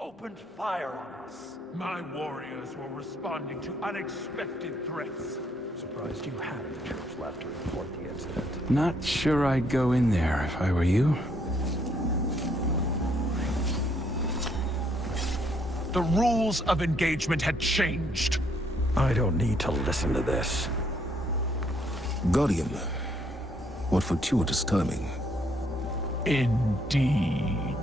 opened fire on us. My warriors were responding to unexpected threats. Surprised you had any troops left to report the incident. Not sure I'd go in there if I were you. The rules of engagement had changed. I don't need to listen to this. Guardian, what fortuitous timing. Indeed.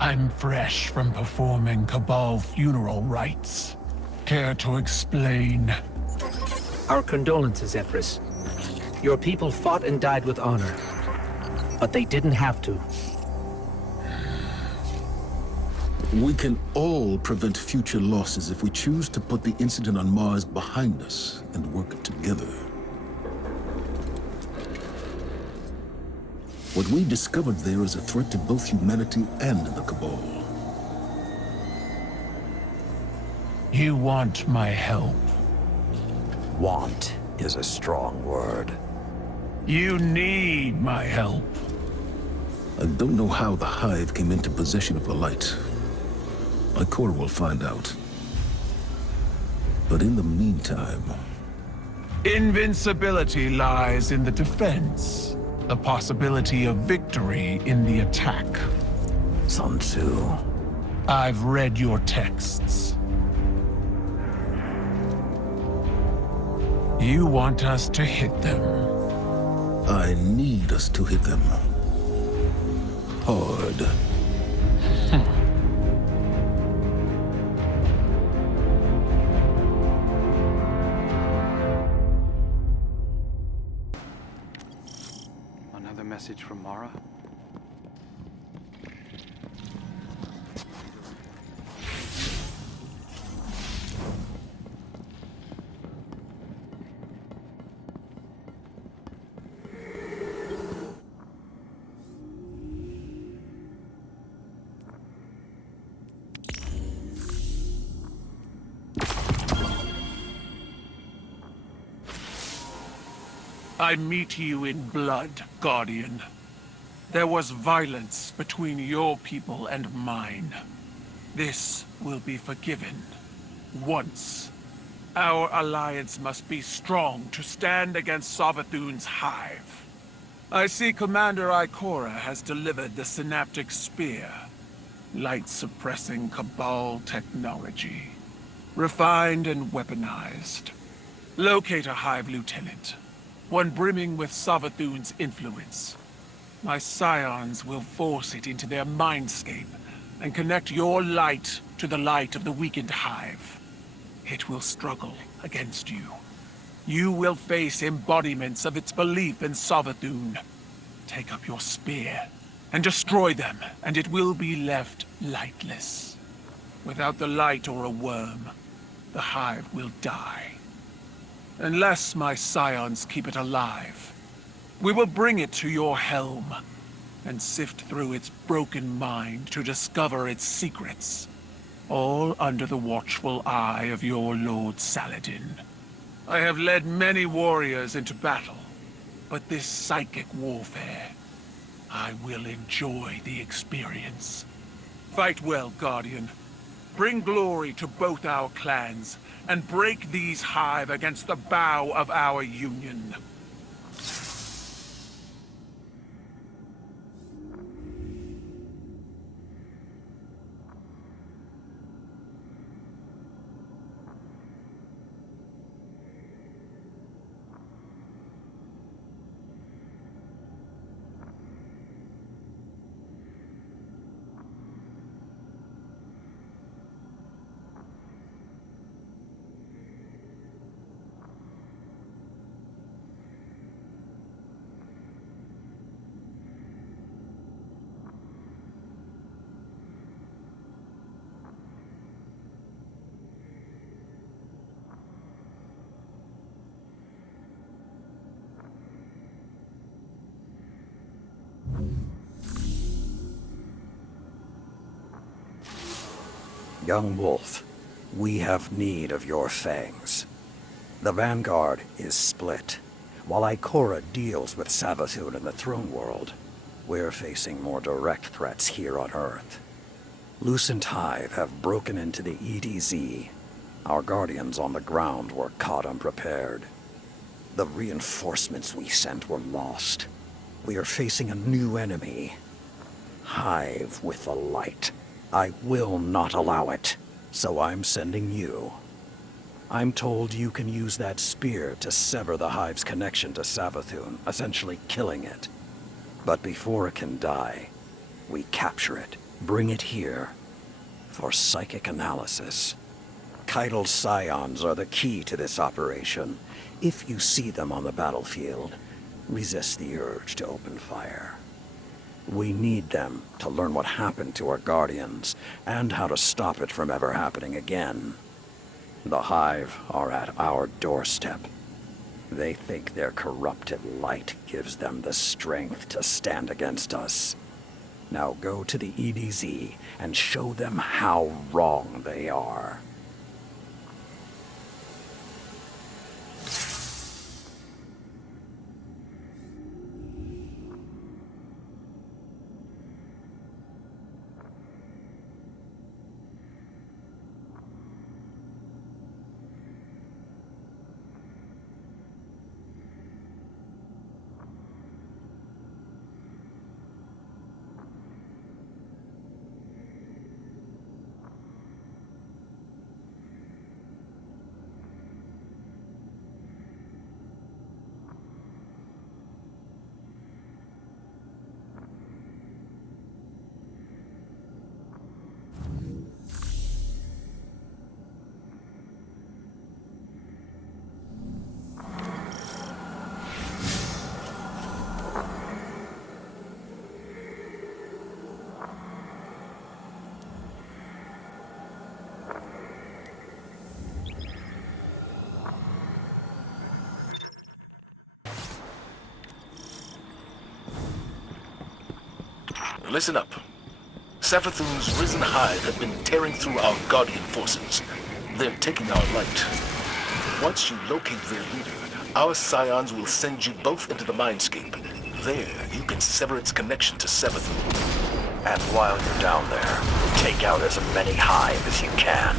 I'm fresh from performing Cabal funeral rites. Care to explain? Our condolences, Empress. Your people fought and died with honor. But they didn't have to. We can all prevent future losses if we choose to put the incident on Mars behind us and work together. What we discovered there is a threat to both humanity and the Cabal. You want my help. Want is a strong word. You need my help. I don't know how the Hive came into possession of the light. Ikora will find out. But in the meantime... Invincibility lies in the defense. The possibility of victory in the attack. Sun Tzu. I've read your texts. You want us to hit them. I need us to hit them. Hard. Another message from Mara? I meet you in blood, Guardian. There was violence between your people and mine. This will be forgiven. Once. Our alliance must be strong to stand against Savathun's Hive. I see Commander Ikora has delivered the Synaptic Spear. Light-suppressing Cabal technology. Refined and weaponized. Locate a Hive Lieutenant. One brimming with Savathun's influence. My scions will force it into their mindscape and connect your light to the light of the weakened Hive. It will struggle against you. You will face embodiments of its belief in Savathun. Take up your spear and destroy them, and it will be left lightless. Without the light or a worm, the Hive will die. Unless my scions keep it alive, we will bring it to your helm and sift through its broken mind to discover its secrets, all under the watchful eye of your Lord Saladin. I have led many warriors into battle, but this psychic warfare, I will enjoy the experience. Fight well, Guardian. Bring glory to both our clans, and break these Hive against the bow of our union. Young Wolf, we have need of your fangs. The Vanguard is split, while Ikora deals with Savathun in the Throne World. We're facing more direct threats here on Earth. Lucent Hive have broken into the EDZ. Our guardians on the ground were caught unprepared. The reinforcements we sent were lost. We are facing a new enemy. Hive with the light. I will not allow it, so I'm sending you. I'm told you can use that spear to sever the Hive's connection to Savathun, essentially killing it. But before it can die, we capture it, bring it here, for psychic analysis. Chital scions are the key to this operation. If you see them on the battlefield, resist the urge to open fire. We need them to learn what happened to our guardians, and how to stop it from ever happening again. The Hive are at our doorstep. They think their corrupted light gives them the strength to stand against us. Now go to the EDZ and show them how wrong they are. Listen up. Savathun's risen hive have been tearing through our Guardian forces. They're taking our light. Once you locate their leader, our scions will send you both into the mindscape. There, you can sever its connection to Savathun. And while you're down there, take out as many Hive as you can.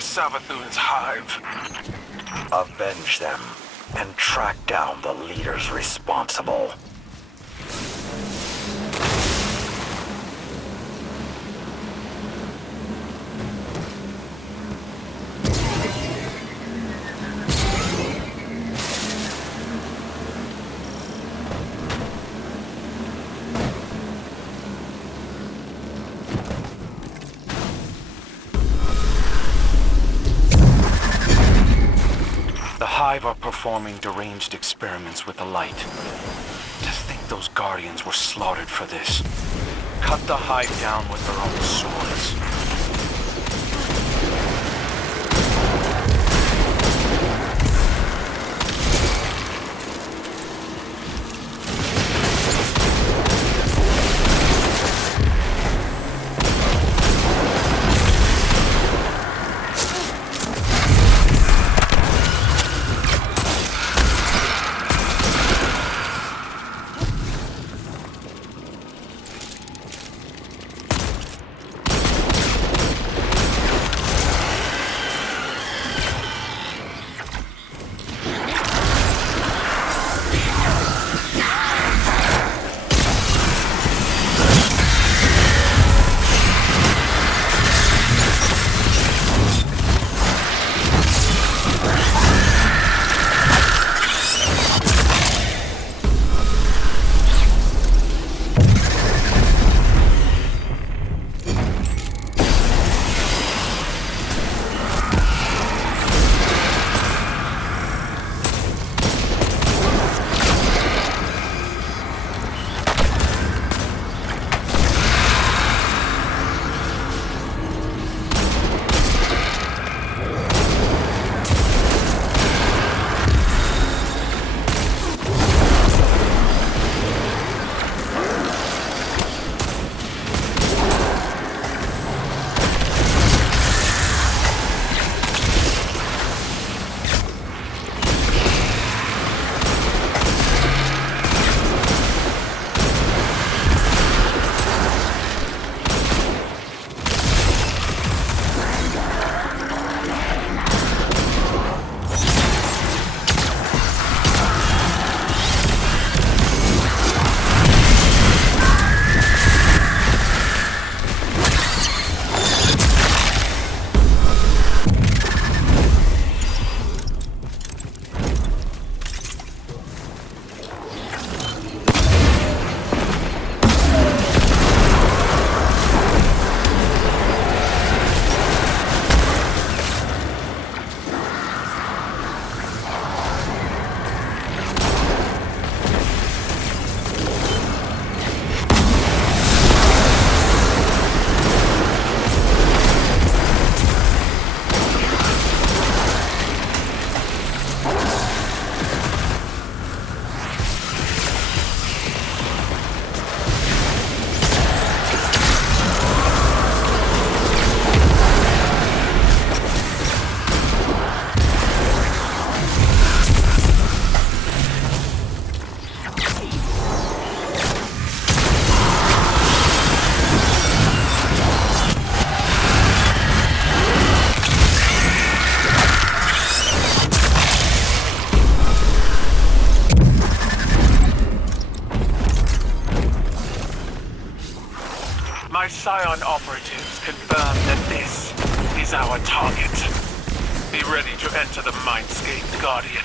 Savathun's hive. Avenge them and track down the leaders responsible. The Hive are performing deranged experiments with the light. To think those Guardians were slaughtered for this. Cut the Hive down with their own swords. My Scion operatives confirm that this is our target. Be ready to enter the Mindscape, Guardian.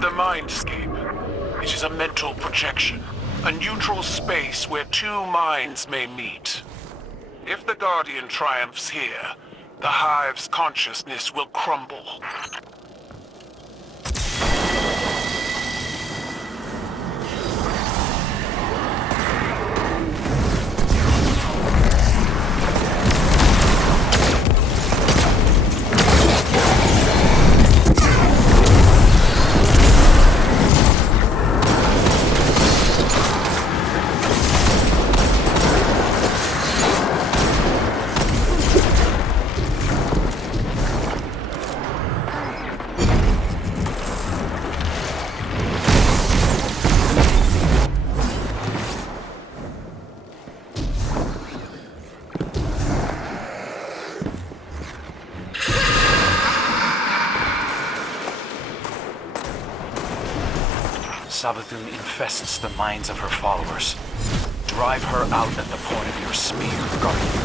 The Mindscape, which is a mental projection, a neutral space where two minds may meet. If the Guardian triumphs here, the Hive's consciousness will crumble. Savathun infests the minds of her followers. Drive her out at the point of your spear, Guardian.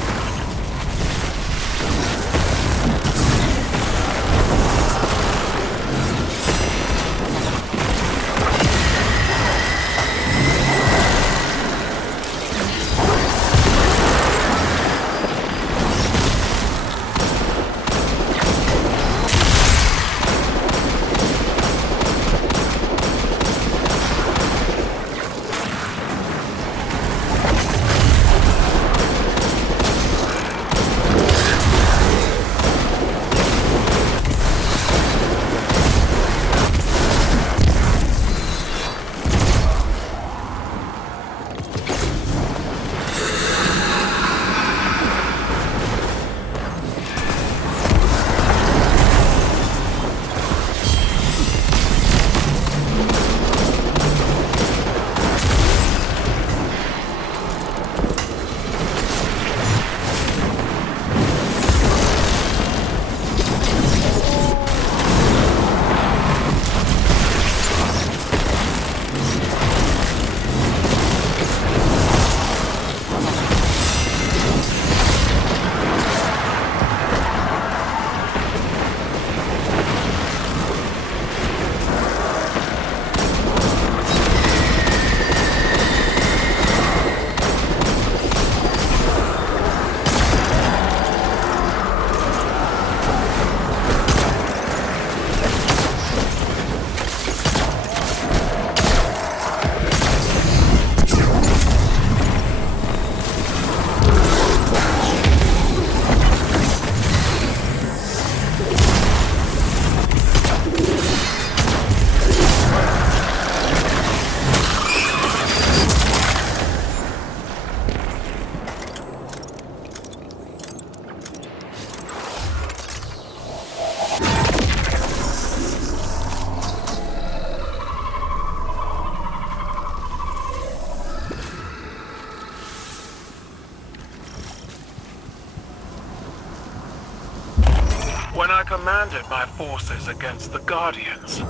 When I commanded my forces against the Guardians,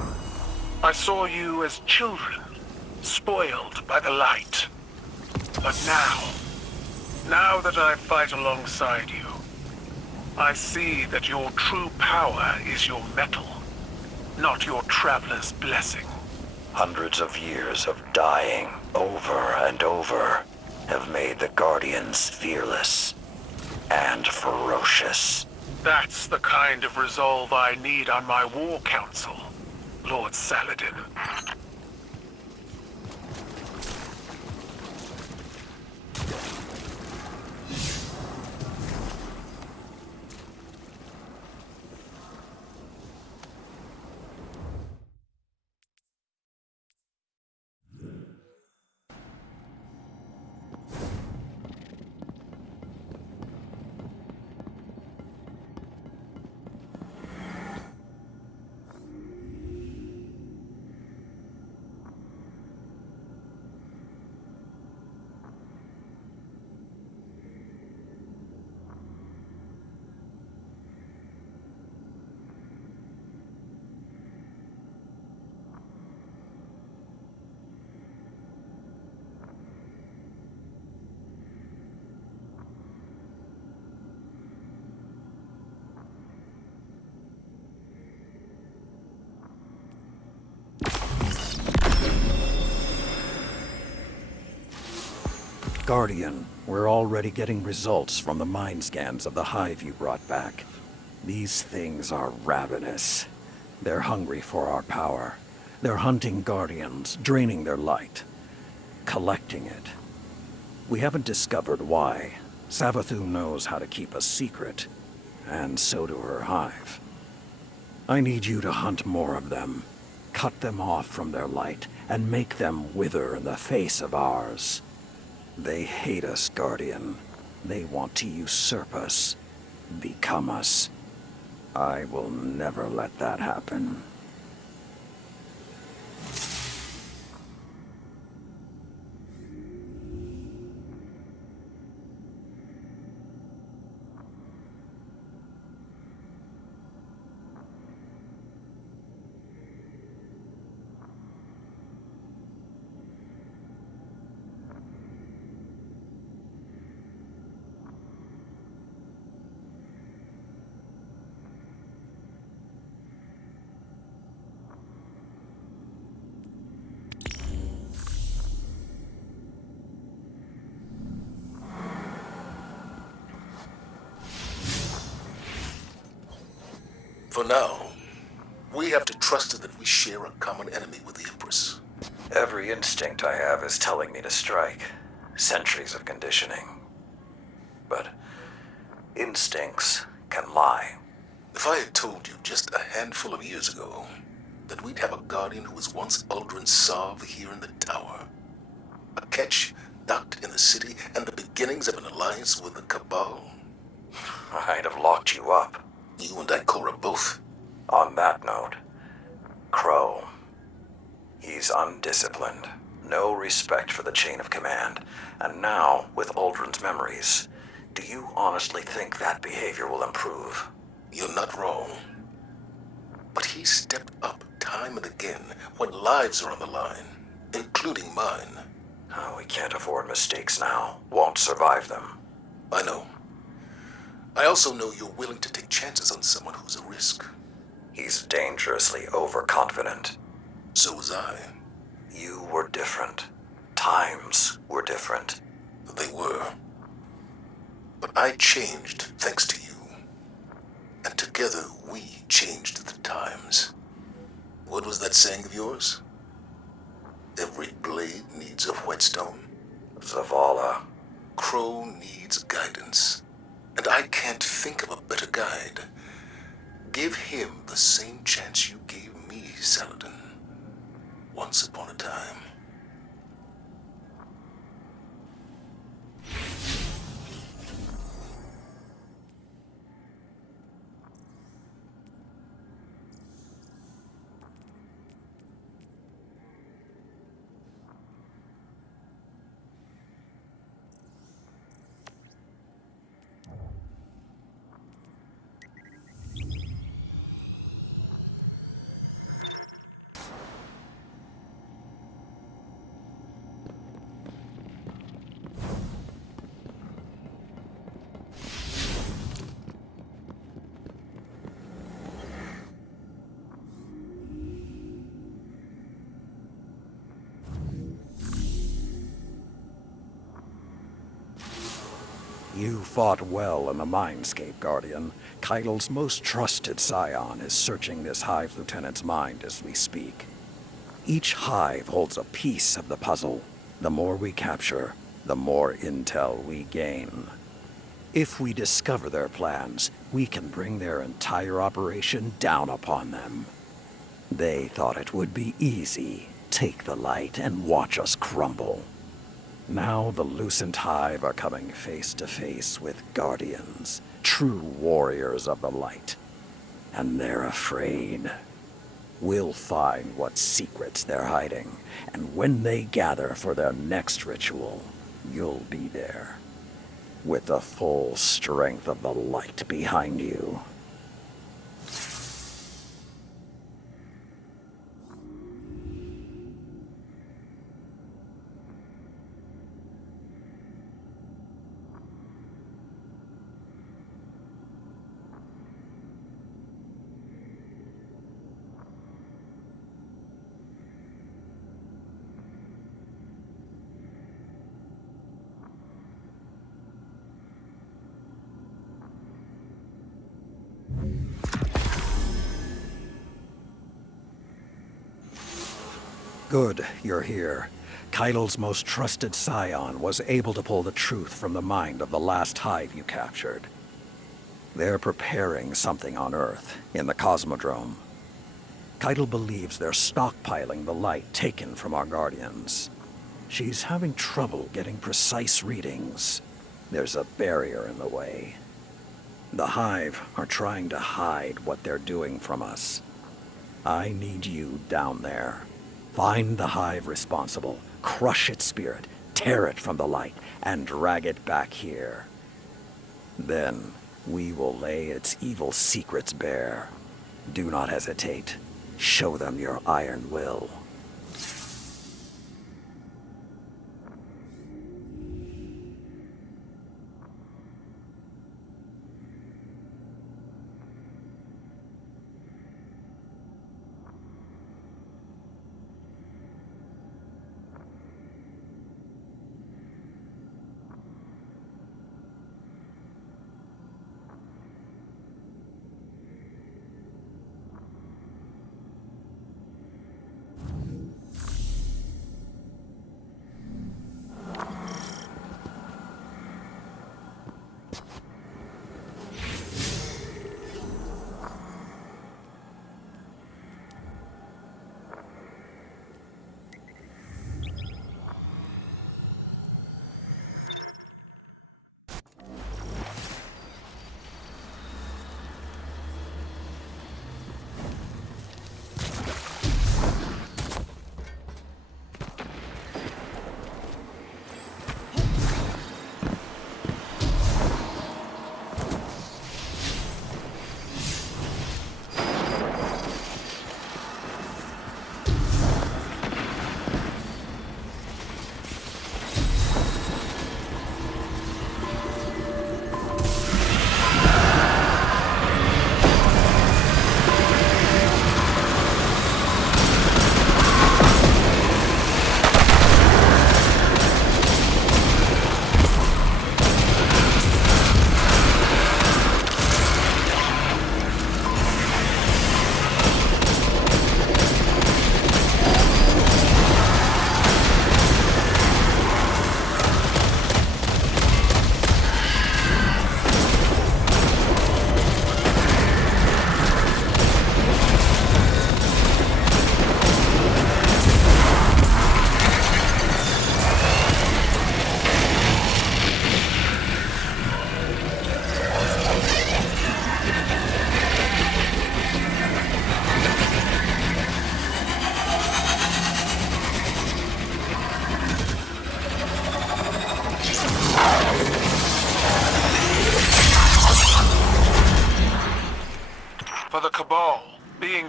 I saw you as children, spoiled by the light. But now that I fight alongside you, I see that your true power is your metal, not your traveler's blessing. Hundreds of years of dying over and over have made the Guardians fearless and ferocious. That's the kind of resolve I need on my war council, Lord Saladin. Guardian, we're already getting results from the mind scans of the hive you brought back. These things are ravenous. They're hungry for our power. They're hunting Guardians, draining their light, collecting it. We haven't discovered why. Savathun knows how to keep a secret, and so do her hive. I need you to hunt more of them, cut them off from their light, and make them wither in the face of ours. They hate us, Guardian. They want to usurp us, become us. I will never let that happen. For now, we have to trust that we share a common enemy with the Empress. Every instinct I have is telling me to strike. Centuries of conditioning. But instincts can lie. If I had told you just a handful of years ago that we'd have a Guardian who was once Uldren's Sov here in the tower, a catch docked in the city, and the beginnings of an alliance with the Cabal, I'd have locked you up. you and Ikora both. On that note, Crow. He's undisciplined. No respect for the chain of command. And now, with Uldren's memories, do you honestly think that behavior will improve? You're not wrong. But he stepped up time and again when lives are on the line, including mine. Oh, we can't afford mistakes now. Won't survive them. I know. I also know you're willing to take chances on someone who's a risk. He's dangerously overconfident. So was I. You were different. Times were different. They were. But I changed thanks to you. And together we changed the times. What was that saying of yours? Every blade needs a whetstone. Zavala. Crow needs guidance. And I can't think of a better guide. Give him the same chance you gave me, Saladin. Once upon a time. You fought well in the Mindscape, Guardian. Keitel's most trusted scion is searching this Hive Lieutenant's mind as we speak. Each Hive holds a piece of the puzzle. The more we capture, the more intel we gain. If we discover their plans, we can bring their entire operation down upon them. They thought it would be easy. Take the light and watch us crumble. Now the Lucent Hive are coming face to face with Guardians, true warriors of the light. And they're afraid. We'll find what secrets they're hiding, and when they gather for their next ritual, you'll be there. With the full strength of the light behind you. Good, you're here. Keitel's most trusted scion was able to pull the truth from the mind of the last Hive you captured. They're preparing something on Earth, in the Cosmodrome. Keitel believes they're stockpiling the light taken from our Guardians. She's having trouble getting precise readings. There's a barrier in the way. The Hive are trying to hide what they're doing from us. I need you down there. Find the Hive responsible, crush its spirit, tear it from the light, and drag it back here. Then, we will lay its evil secrets bare. Do not hesitate. Show them your iron will.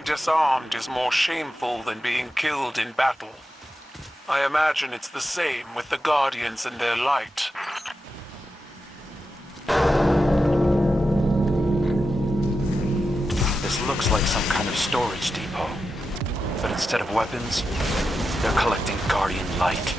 disarmed is more shameful than being killed in battle. I imagine it's the same with the Guardians and their light. This looks like some kind of storage depot. But instead of weapons, they're collecting Guardian light.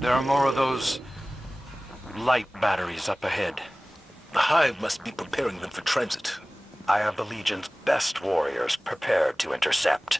There are more of those light batteries up ahead. The Hive must be preparing them for transit. I have the Legion's best warriors prepared to intercept.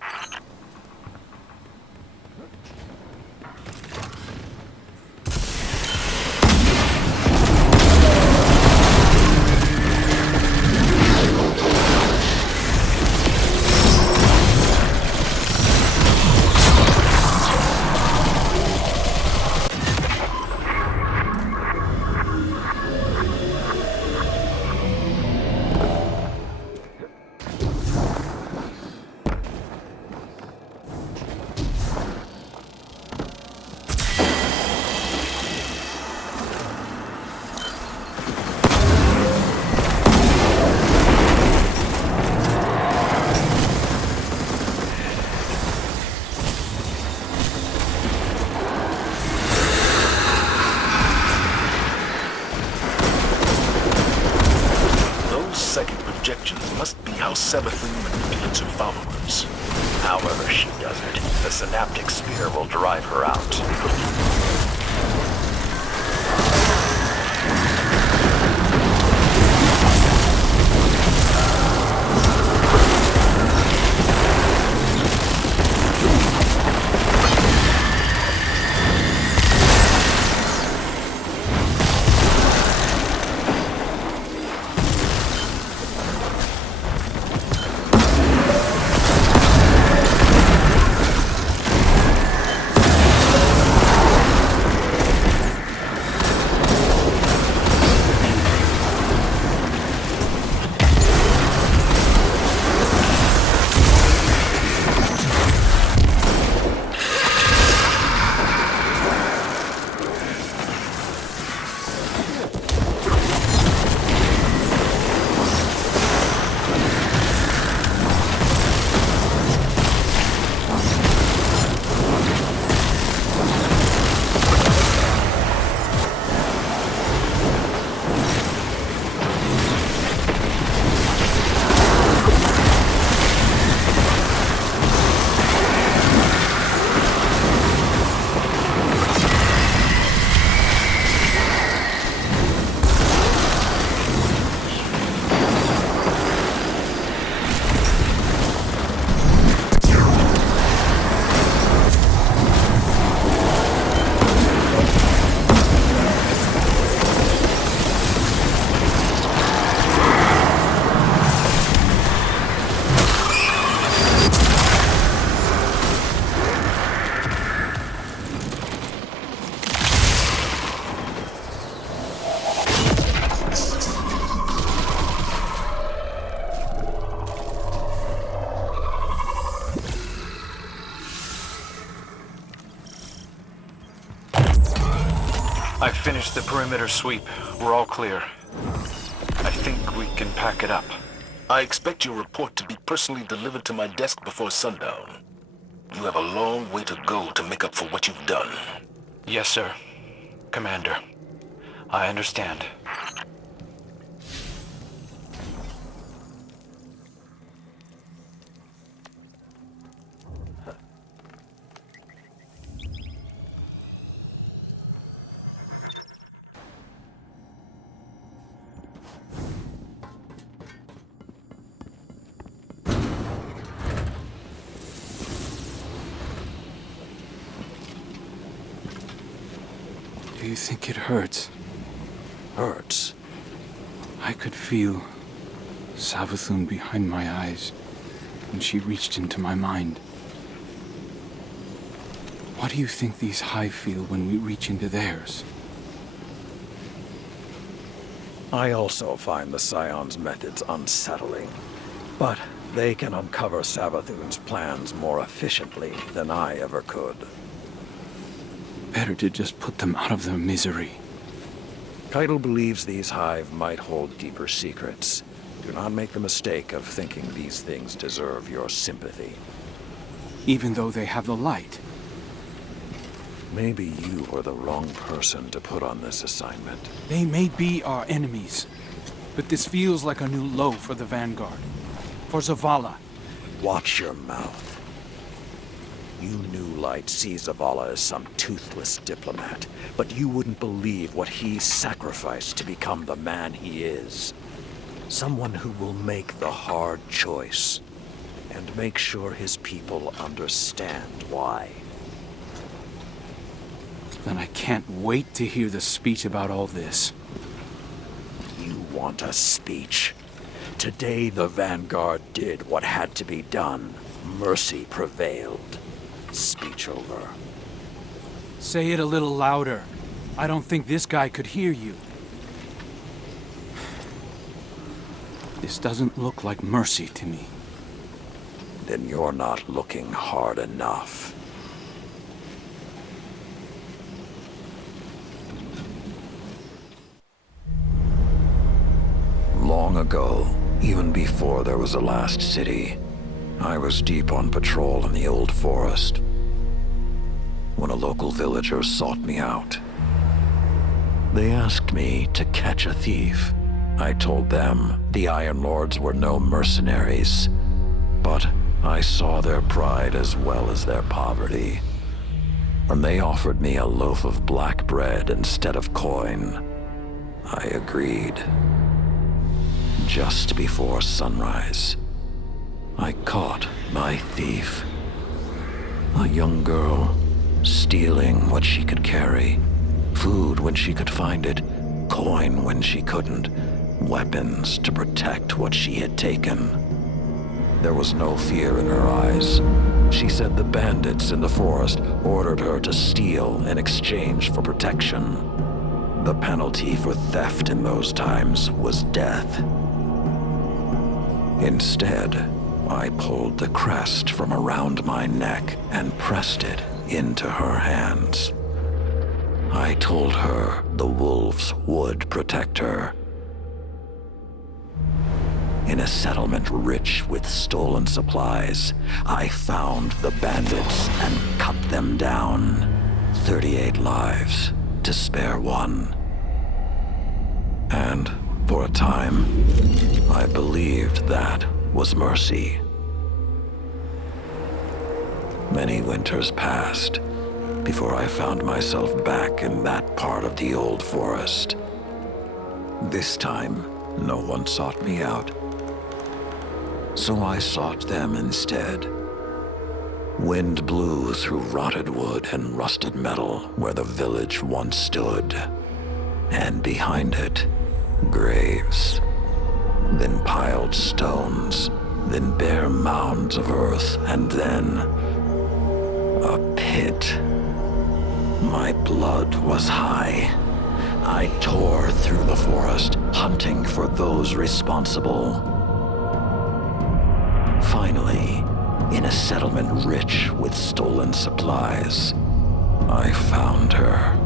Must be how Saladin manipulates her followers. However she does it, the synaptic spear will drive her out. I've finished the perimeter sweep. We're all clear. I think we can pack it up. I expect your report to be personally delivered to my desk before sundown. You have a long way to go to make up for what you've done. Yes, sir. Commander. I understand. Do you think it hurts? Hurts? I could feel Savathun behind my eyes when she reached into my mind. What do you think these Hive feel when we reach into theirs? I also find the Scion's methods unsettling, but they can uncover Savathun's plans more efficiently than I ever could. Better to just put them out of their misery. Keitel believes these Hive might hold deeper secrets. Do not make the mistake of thinking these things deserve your sympathy. Even though they have the light. Maybe you are the wrong person to put on this assignment. They may be our enemies, but this feels like a new low for the Vanguard. For Zavala. Watch your mouth. You New Light see Zavala as some toothless diplomat, but you wouldn't believe what he sacrificed to become the man he is. Someone who will make the hard choice, and make sure his people understand why. Then I can't wait to hear the speech about all this. You want a speech? Today the Vanguard did what had to be done. Mercy prevailed. Speech over. Say it a little louder. I don't think this guy could hear you. This doesn't look like mercy to me. Then you're not looking hard enough. Long ago, even before there was a last city, I was deep on patrol in the old forest when a local villager sought me out. They asked me to catch a thief. I told them the Iron Lords were no mercenaries, but I saw their pride as well as their poverty. And they offered me a loaf of black bread instead of coin. I agreed. Just before sunrise, I caught my thief. A young girl, stealing what she could carry. Food when she could find it, coin when she couldn't, weapons to protect what she had taken. There was no fear in her eyes. She said the bandits in the forest ordered her to steal in exchange for protection. The penalty for theft in those times was death. Instead, I pulled the crest from around my neck and pressed it into her hands. I told her the wolves would protect her. In a settlement rich with stolen supplies, I found the bandits and cut them down. 38 lives to spare one. And for a time, I believed that was mercy. Many winters passed before I found myself back in that part of the old forest. This time, no one sought me out. So I sought them instead. Wind blew through rotted wood and rusted metal where the village once stood. And behind it, graves. Then piled stones, then bare mounds of earth, and then a pit. My blood was high. I tore through the forest, hunting for those responsible. Finally, in a settlement rich with stolen supplies, I found her.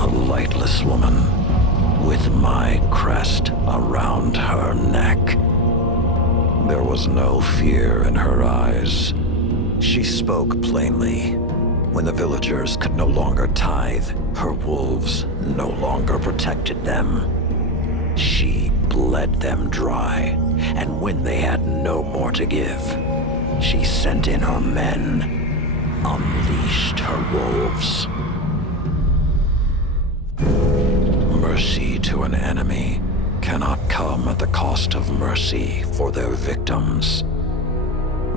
A lightless woman, with my crest around her neck. There was no fear in her eyes. She spoke plainly. When the villagers could no longer tithe, her wolves no longer protected them. She bled them dry, and when they had no more to give, she sent in her men, unleashed her wolves. Mercy to an enemy cannot come at the cost of mercy for their victims.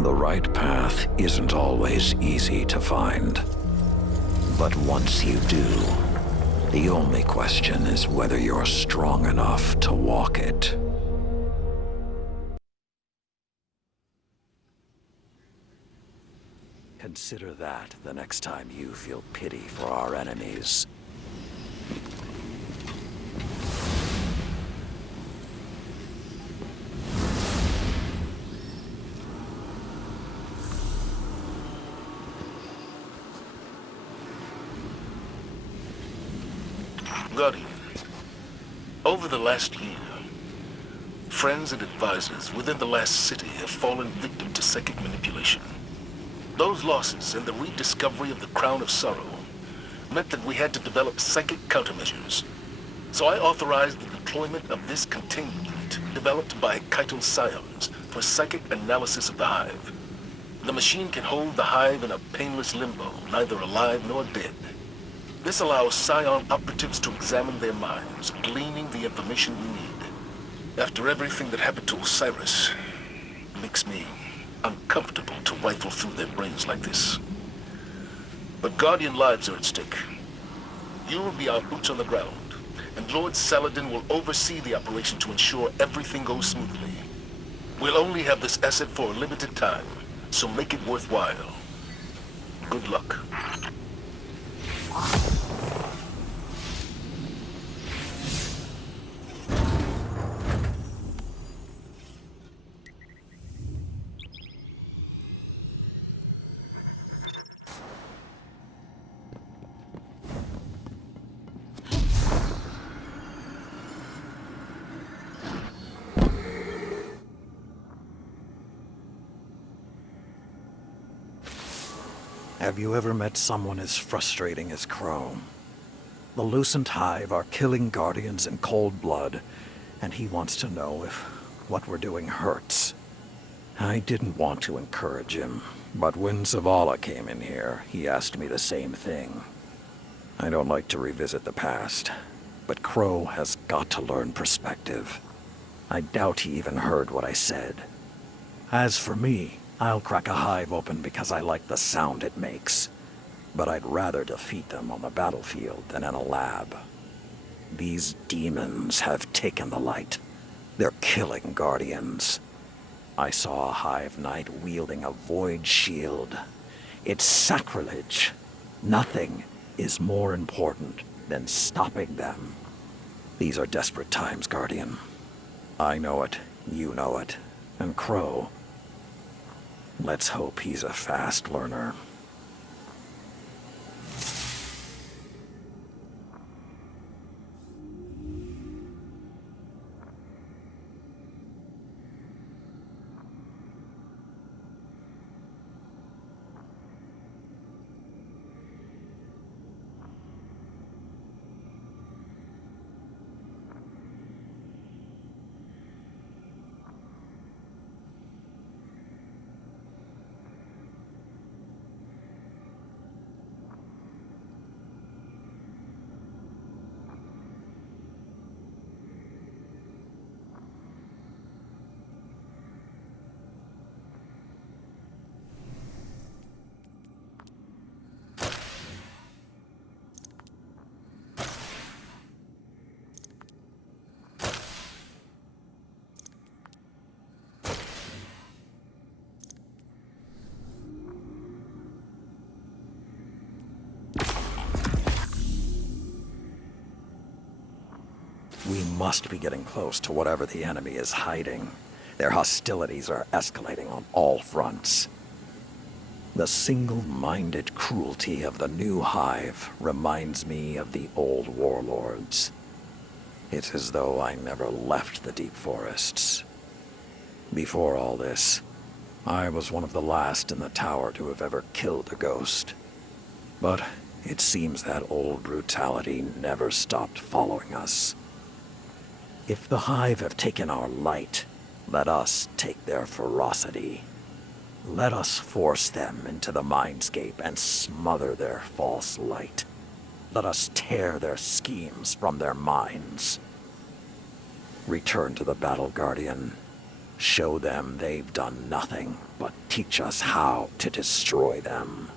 The right path isn't always easy to find. But once you do, the only question is whether you're strong enough to walk it. Consider that the next time you feel pity for our enemies. Guardian, over the last year, friends and advisors within the last city have fallen victim to psychic manipulation. Those losses and the rediscovery of the Crown of Sorrow meant that we had to develop psychic countermeasures. So I authorized the deployment of this containment unit developed by Keitel Scions for psychic analysis of the Hive. The machine can hold the Hive in a painless limbo, neither alive nor dead. This allows Scion operatives to examine their minds, gleaning the information we need. After everything that happened to Osiris, it makes me uncomfortable to rifle through their brains like this. But Guardian lives are at stake. You will be our boots on the ground, and Lord Saladin will oversee the operation to ensure everything goes smoothly. We'll only have this asset for a limited time, so make it worthwhile. Good luck. Have you ever met someone as frustrating as Crow? The Lucent Hive are killing Guardians in cold blood, and he wants to know if what we're doing hurts. I didn't want to encourage him, but when Zavala came in here, he asked me the same thing. I don't like to revisit the past, but Crow has got to learn perspective. I doubt he even heard what I said. As for me, I'll crack a hive open because I like the sound it makes. But I'd rather defeat them on the battlefield than in a lab. These demons have taken the light. They're killing Guardians. I saw a Hive Knight wielding a void shield. It's sacrilege. Nothing is more important than stopping them. These are desperate times, Guardian. I know it, you know it, and Crow. Let's hope he's a fast learner. We must be getting close to whatever the enemy is hiding. Their hostilities are escalating on all fronts. The single-minded cruelty of the new hive reminds me of the old warlords. It's as though I never left the deep forests. Before all this, I was one of the last in the tower to have ever killed a ghost. But it seems that old brutality never stopped following us. If the hive have taken our light, let us take their ferocity. Let us force them into the mindscape and smother their false light. Let us tear their schemes from their minds. Return to the Battle Guardian. Show them they've done nothing but teach us how to destroy them.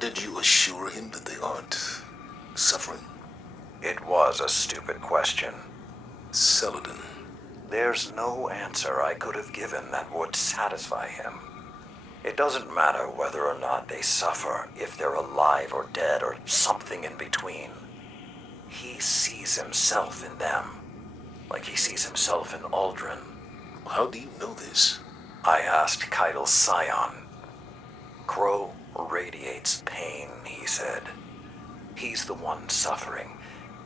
Did you assure him that they aren't suffering? It was a stupid question. Saladin. There's no answer I could have given that would satisfy him. It doesn't matter whether or not they suffer, if they're alive or dead or something in between. He sees himself in them, like he sees himself in Aldrin. How do you know this? I asked Keidel's scion. Crow radiates pain, he said. He's the one suffering,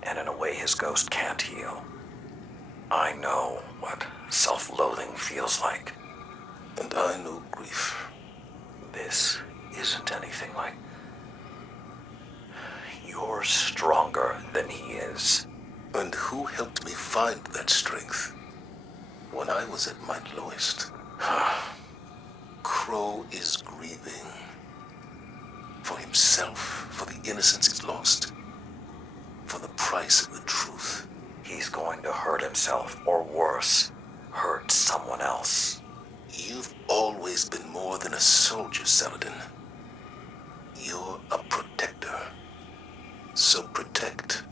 and in a way his ghost can't heal. I know what self-loathing feels like. And I know grief. This isn't anything like... You're stronger than he is. And who helped me find that strength? When I was at my lowest. Crow is grieving. For himself, for the innocence he's lost. For the price of the truth. He's going to hurt himself, or worse, hurt someone else. You've always been more than a soldier, Saladin. You're a protector. So protect.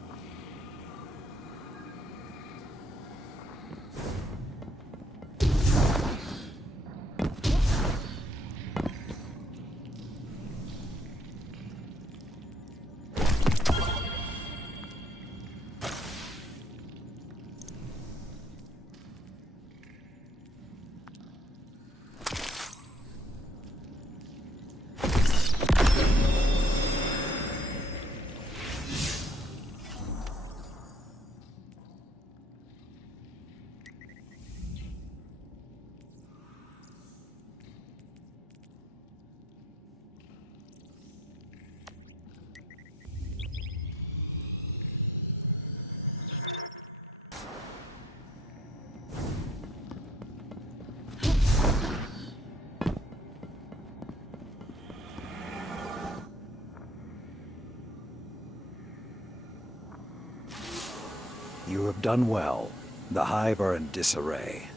You have done well. The Hive are in disarray.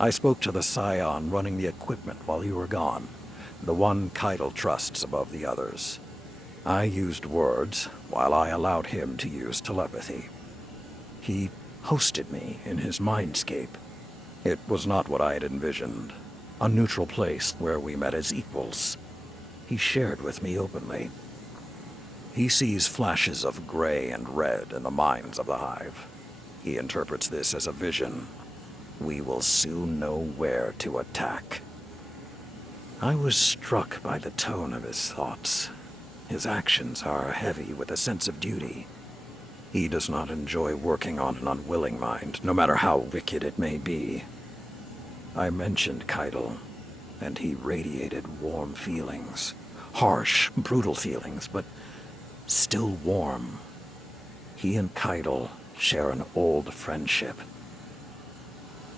I spoke to the scion running the equipment while you were gone, the one Keidel trusts above the others. I used words, while I allowed him to use telepathy. He hosted me in his mindscape. It was not what I had envisioned. A neutral place where we met as equals. He shared with me openly. He sees flashes of gray and red in the minds of the Hive. He interprets this as a vision. We will soon know where to attack. I was struck by the tone of his thoughts. His actions are heavy with a sense of duty. He does not enjoy working on an unwilling mind, no matter how wicked it may be. I mentioned Keitel, and he radiated warm feelings. Harsh, brutal feelings, but still warm. He and Keitel share an old friendship.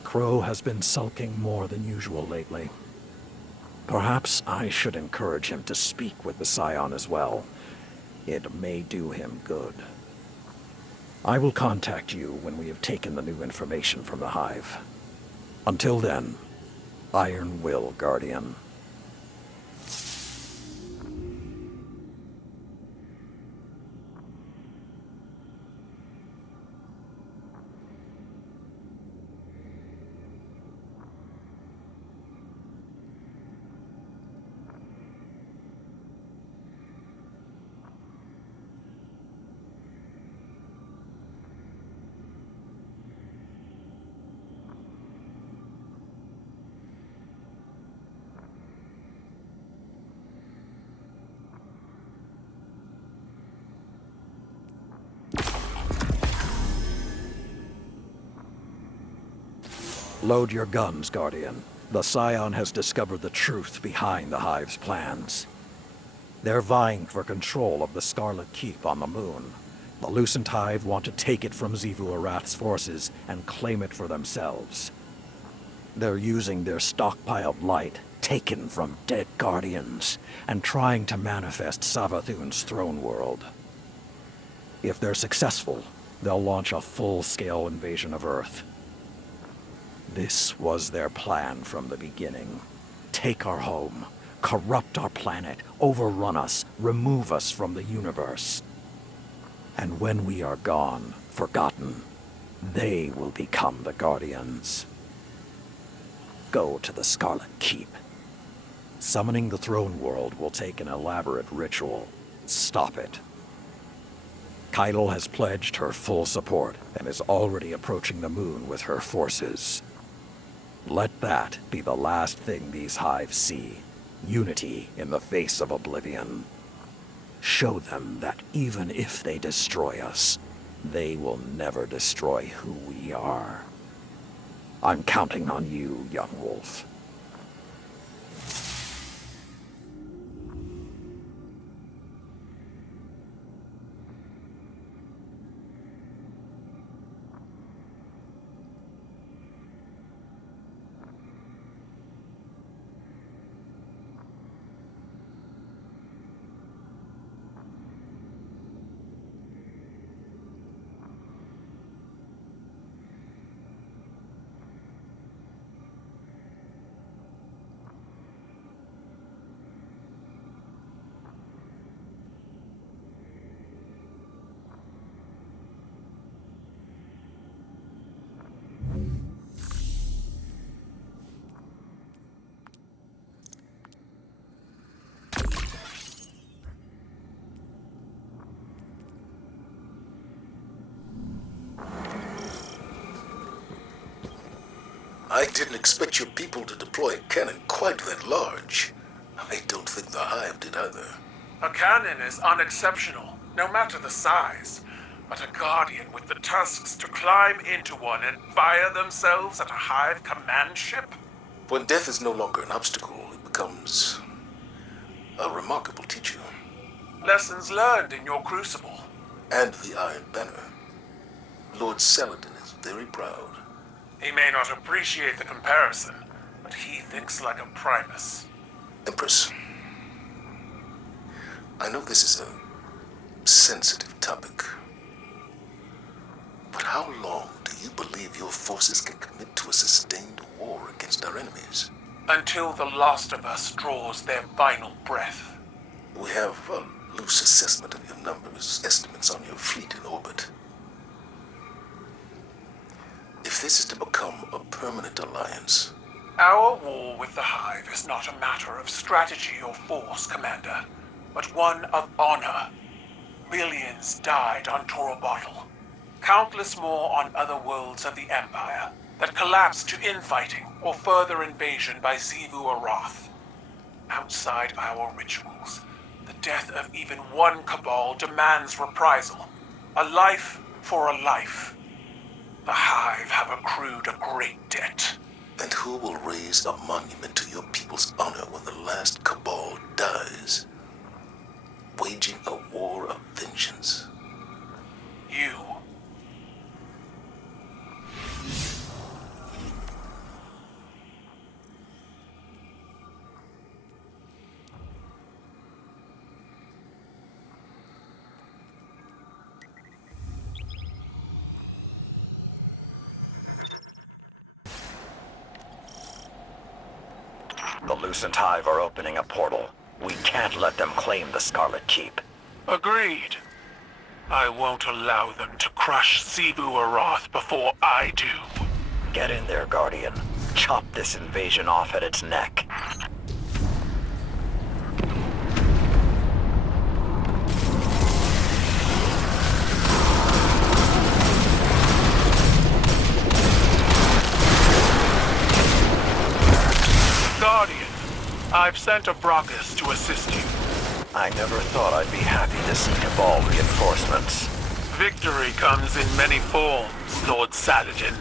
Crow has been sulking more than usual lately. Perhaps I should encourage him to speak with the Scion as well. It may do him good. I will contact you when we have taken the new information from the Hive. Until then, Iron Will, Guardian. Load your guns, Guardian. The Scion has discovered the truth behind the Hive's plans. They're vying for control of the Scarlet Keep on the moon. The Lucent Hive want to take it from Xivu Arath's forces and claim it for themselves. They're using their stockpiled light, taken from dead Guardians, and trying to manifest Savathun's throne world. If they're successful, they'll launch a full-scale invasion of Earth. This was their plan from the beginning. Take our home, corrupt our planet, overrun us, remove us from the universe. And when we are gone, forgotten, they will become the Guardians. Go to the Scarlet Keep. Summoning the throne world will take an elaborate ritual. Stop it. Keitel has pledged her full support and is already approaching the moon with her forces. Let that be the last thing these Hives see. Unity in the face of oblivion. Show them that even if they destroy us, they will never destroy who we are. I'm counting on you, young wolf. I didn't expect your people to deploy a cannon quite that large. I don't think the Hive did either. A cannon is unexceptional, no matter the size. But a Guardian with the tusks to climb into one and fire themselves at a Hive command ship? When death is no longer an obstacle, it becomes a remarkable teacher. Lessons learned in your crucible. And the Iron Banner. Lord Saladin is very proud. He may not appreciate the comparison, but he thinks like a Primus. Empress, I know this is a sensitive topic, but how long do you believe your forces can commit to a sustained war against our enemies? Until the last of us draws their final breath. We have a loose assessment of your numbers, estimates on your fleet in orbit. If this is to become a permanent alliance... Our war with the Hive is not a matter of strategy or force, Commander, but one of honor. Billions died on Torobottle. Countless more on other worlds of the Empire that collapsed to infighting or further invasion by Xivu Arath. Outside our rituals, the death of even one Cabal demands reprisal. A life for a life. The Hive have accrued a great debt. And who will raise a monument to your people's honor when the last Cabal dies? Waging a war of vengeance. You. The Lucent Hive are opening a portal. We can't let them claim the Scarlet Keep. Agreed. I won't allow them to crush Zebu Aroth before I do. Get in there, Guardian. Chop this invasion off at its neck. Guardian, I've sent a Brachus to assist you. I never thought I'd be happy to see Cabal reinforcements. Victory comes in many forms, Lord Saladin.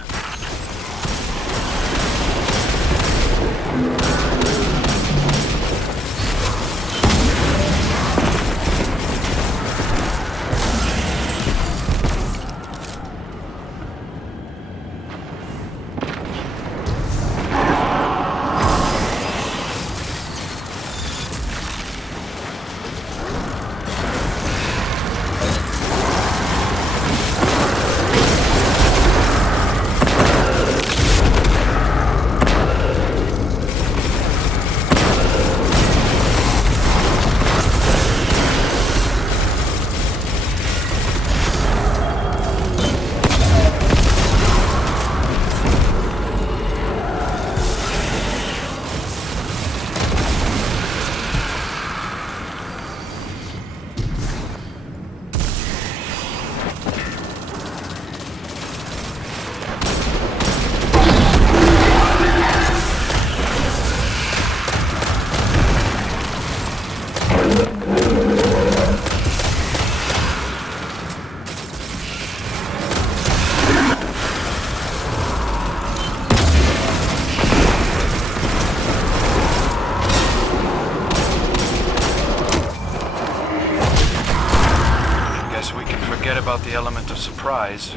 About the element of surprise.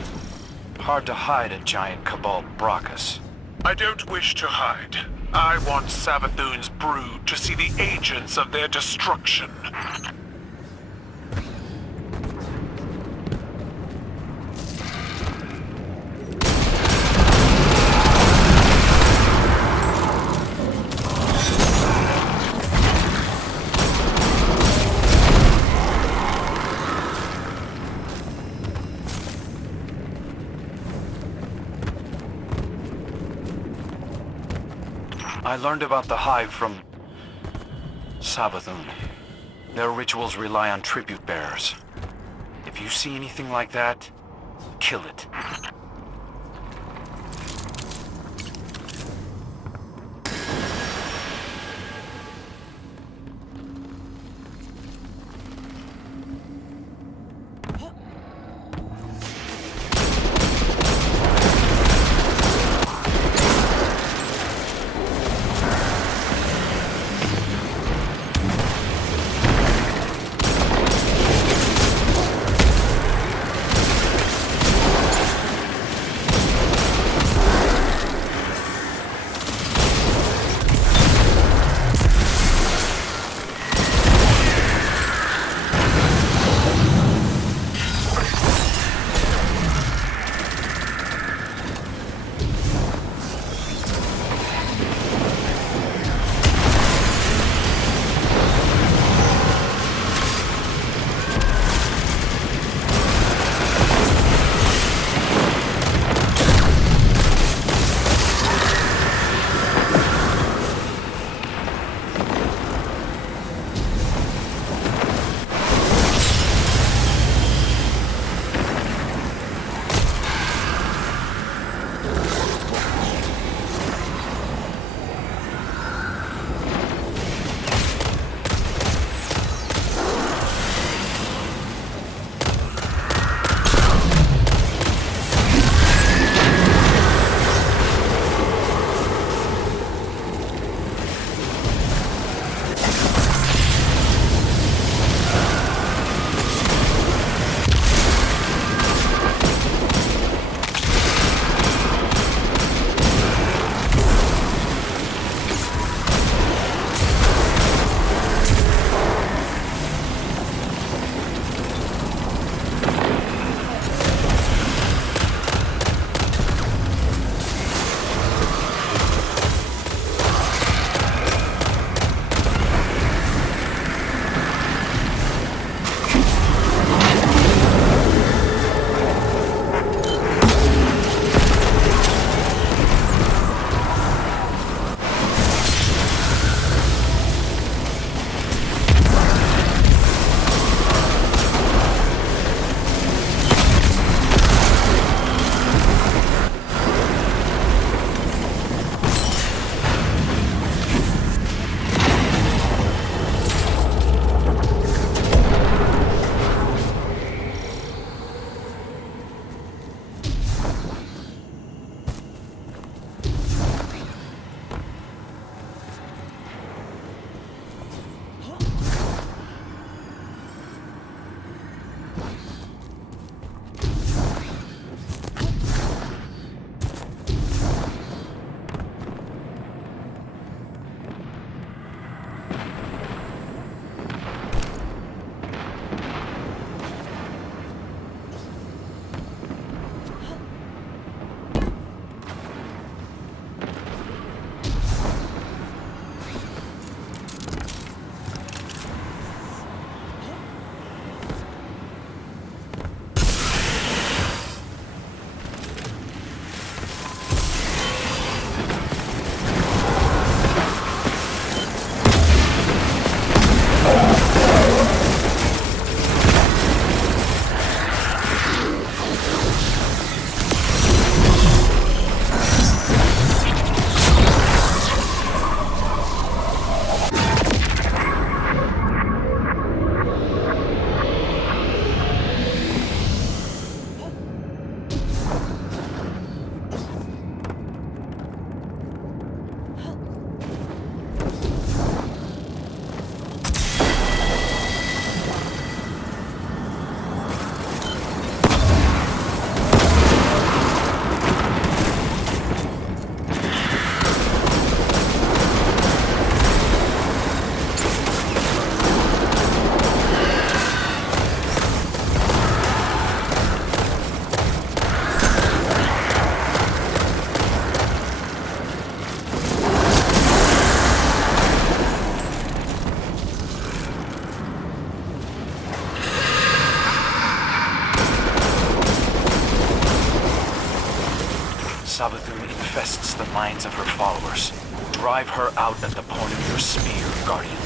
Hard to hide a giant Cabal Brachus. I don't wish to hide. I want Savathun's brood to see the agents of their destruction. I learned about the Hive from Savathun. Their rituals rely on tribute bearers. If you see anything like that, kill it. Savathun infests the minds of her followers. Drive her out at the point of your spear, Guardian.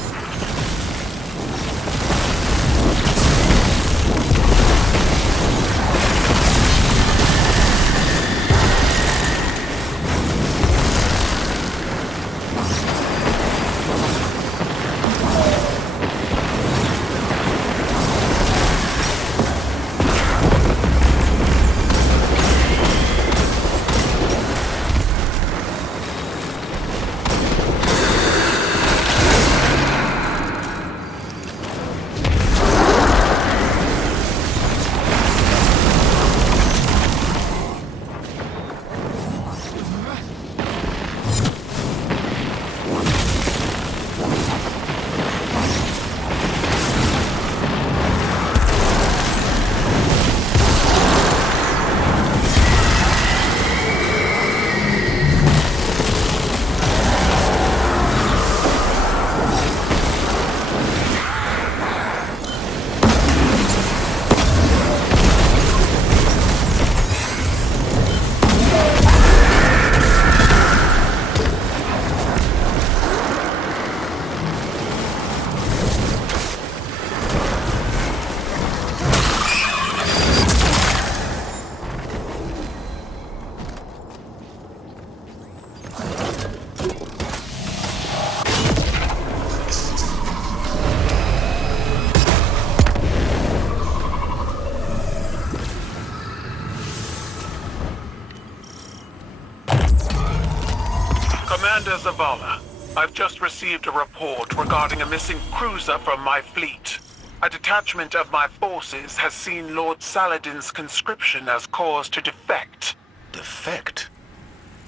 Commander Zavala, I've just received a report regarding a missing cruiser from my fleet. A detachment of my forces has seen Lord Saladin's conscription as cause to defect. Defect?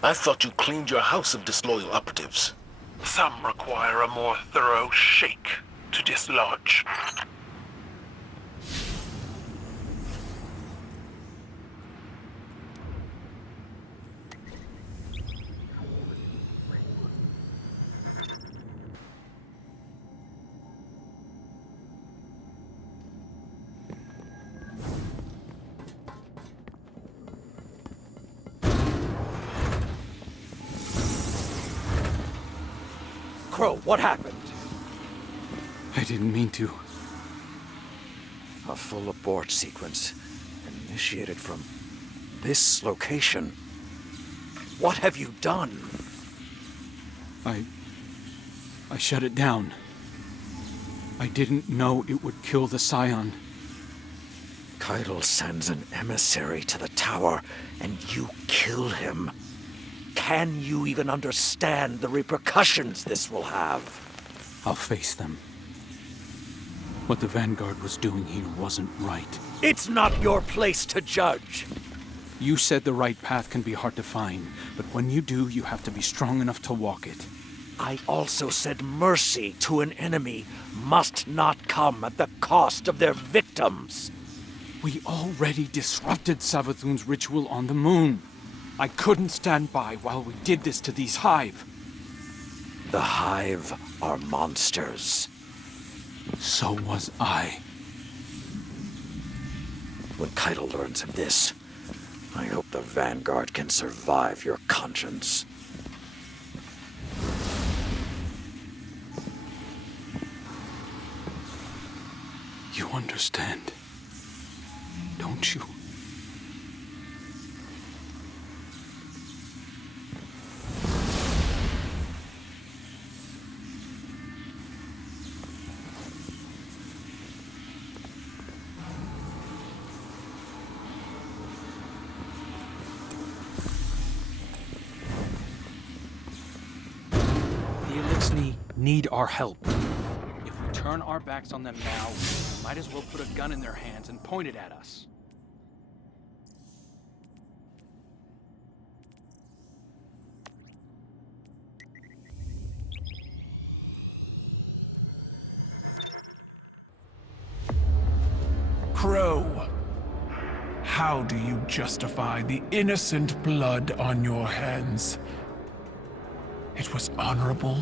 I thought you cleaned your house of disloyal operatives. Some require a more thorough shake to dislodge. Crow, what happened? I didn't mean to. A full abort sequence initiated from this location. What have you done? I shut it down. I didn't know it would kill the Scion. Keitel sends an emissary to the tower, and you kill him. Can you even understand the repercussions this will have? I'll face them. What the Vanguard was doing here wasn't right. It's not your place to judge. You said the right path can be hard to find, but when you do, you have to be strong enough to walk it. I also said mercy to an enemy must not come at the cost of their victims. We already disrupted Savathun's ritual on the moon. I couldn't stand by while we did this to these Hive. The Hive are monsters. So was I. When Keitel learns of this, I hope the Vanguard can survive your conscience. You understand, don't you? Need our help. If we turn our backs on them now, we might as well put a gun in their hands and point it at us. Crow, how do you justify the innocent blood on your hands? It was honorable.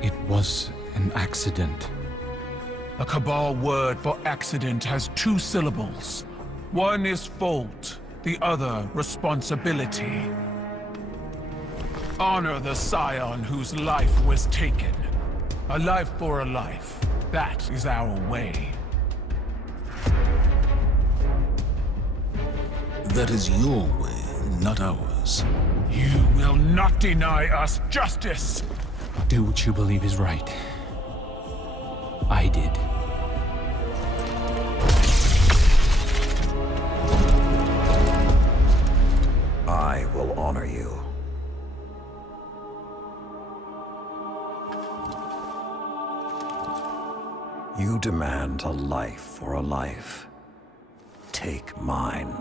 It was an accident. The Cabal word for accident has two syllables. One is fault, the other responsibility. Honor the scion whose life was taken. A life for a life. That is our way. That is your way, not ours. You will not deny us justice! Do what you believe is right. I did. I will honor you. You demand a life for a life. Take mine.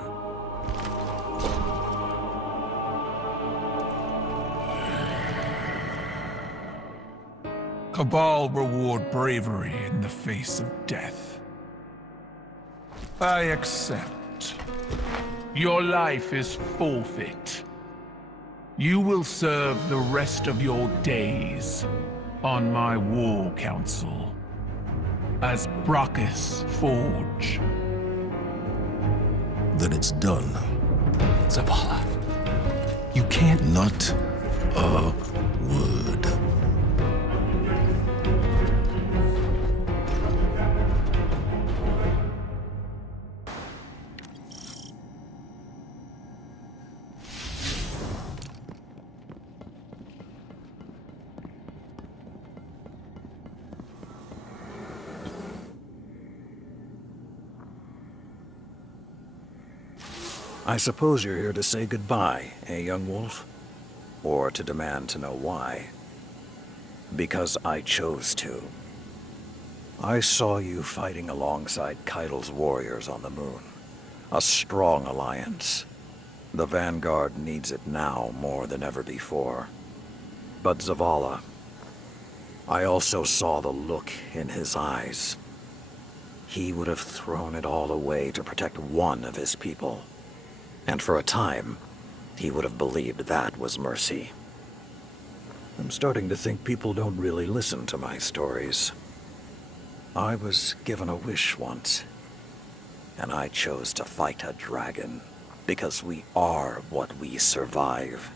Cabal reward bravery in the face of death. I accept. Your life is forfeit. You will serve the rest of your days on my war council as Brachus Forge. Then it's done. Zavala, you can't... Not a word. I suppose you're here to say goodbye, eh, young wolf? Or to demand to know why? Because I chose to. I saw you fighting alongside Keitel's warriors on the moon. A strong alliance. The Vanguard needs it now more than ever before. But Zavala, I also saw the look in his eyes. He would have thrown it all away to protect one of his people. And for a time, he would have believed that was mercy. I'm starting to think people don't really listen to my stories. I was given a wish once, and I chose to fight a dragon, because we are what we survive.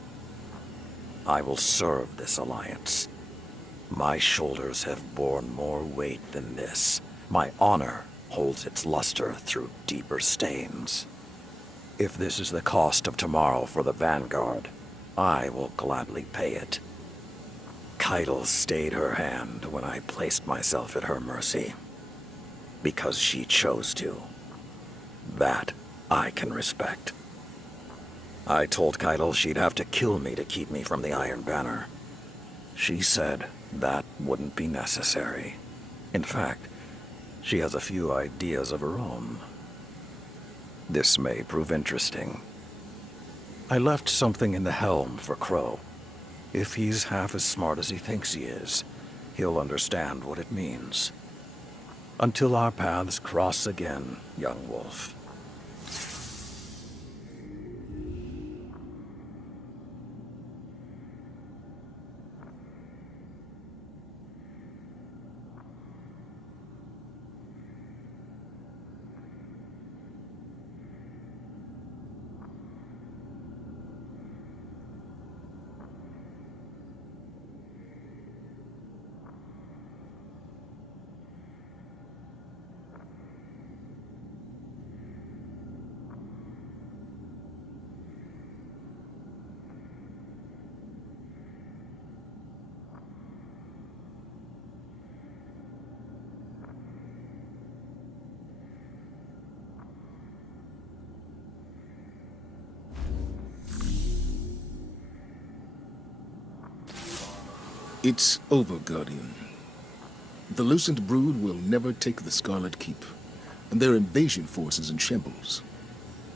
I will serve this alliance. My shoulders have borne more weight than this. My honor holds its luster through deeper stains. If this is the cost of tomorrow for the Vanguard, I will gladly pay it. Keitel stayed her hand when I placed myself at her mercy. Because she chose to. That I can respect. I told Keitel she'd have to kill me to keep me from the Iron Banner. She said that wouldn't be necessary. In fact, she has a few ideas of her own. This may prove interesting. I left something in the helm for Crow. If he's half as smart as he thinks he is, he'll understand what it means. Until our paths cross again, young wolf. It's over, Guardian. The Lucent Brood will never take the Scarlet Keep, and their invasion force is in shambles.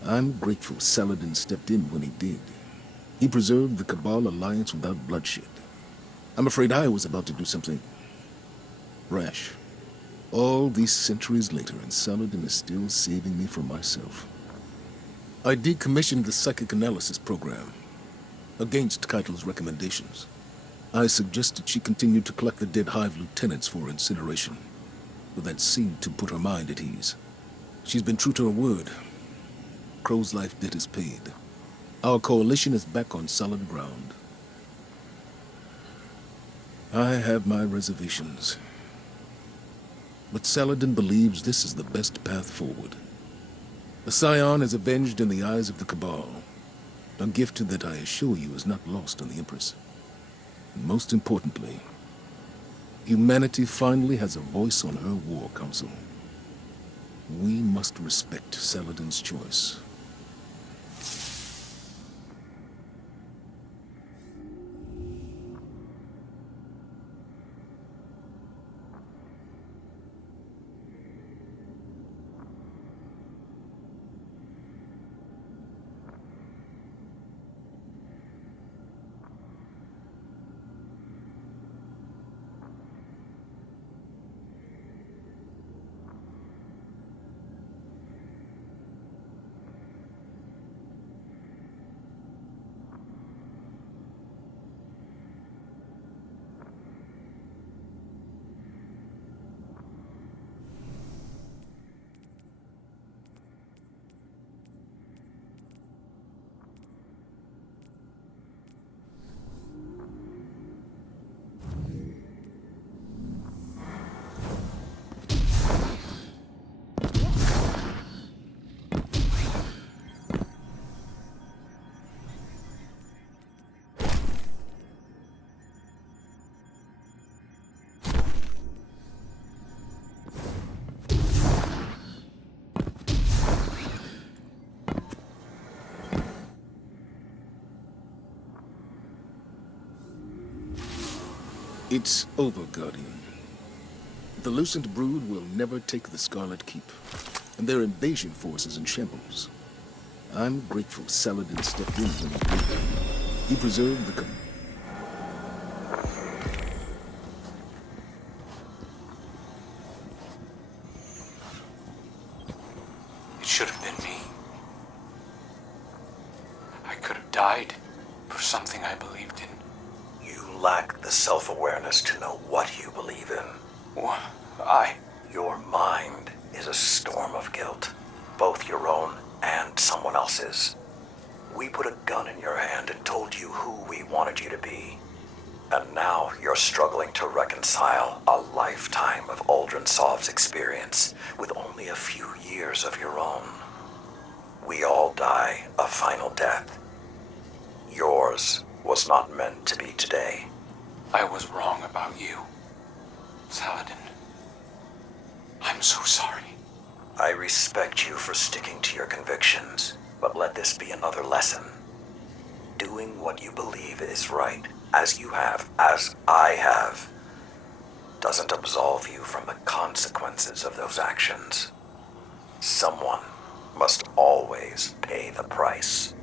I'm grateful Saladin stepped in when he did. He preserved the Cabal alliance without bloodshed. I'm afraid I was about to do something rash. All these centuries later, and Saladin is still saving me from myself. I decommissioned the psychic analysis program, against Keitel's recommendations. I suggested she continue to collect the dead Hive lieutenants for incineration, but that seemed to put her mind at ease. She's been true to her word. Crow's life debt is paid. Our coalition is back on solid ground. I have my reservations. But Saladin believes this is the best path forward. The Scion is avenged in the eyes of the Cabal. A gift that I assure you is not lost on the Empress. And most importantly, humanity finally has a voice on her war council. We must respect Saladin's choice. It's over, Guardian. The Lucent Brood will never take the Scarlet Keep, and their invasion force is in shambles. I'm grateful Saladin stepped in when he did. He preserved the It should have been me. I could have died for something I believed in. You lack the self-awareness to know what you believe in. Your mind is a storm of guilt, both your own and someone else's. We put a gun in your hand and told you who we wanted you to be. And now you're struggling to reconcile a lifetime of Aldrin Sov's experience with only a few years of your own. We all die a final death. Yours was not meant to be today. I was wrong about you, Saladin. I'm so sorry. I respect you for sticking to your convictions, but let this be another lesson. Doing what you believe is right, as you have, as I have, doesn't absolve you from the consequences of those actions. Someone must always pay the price.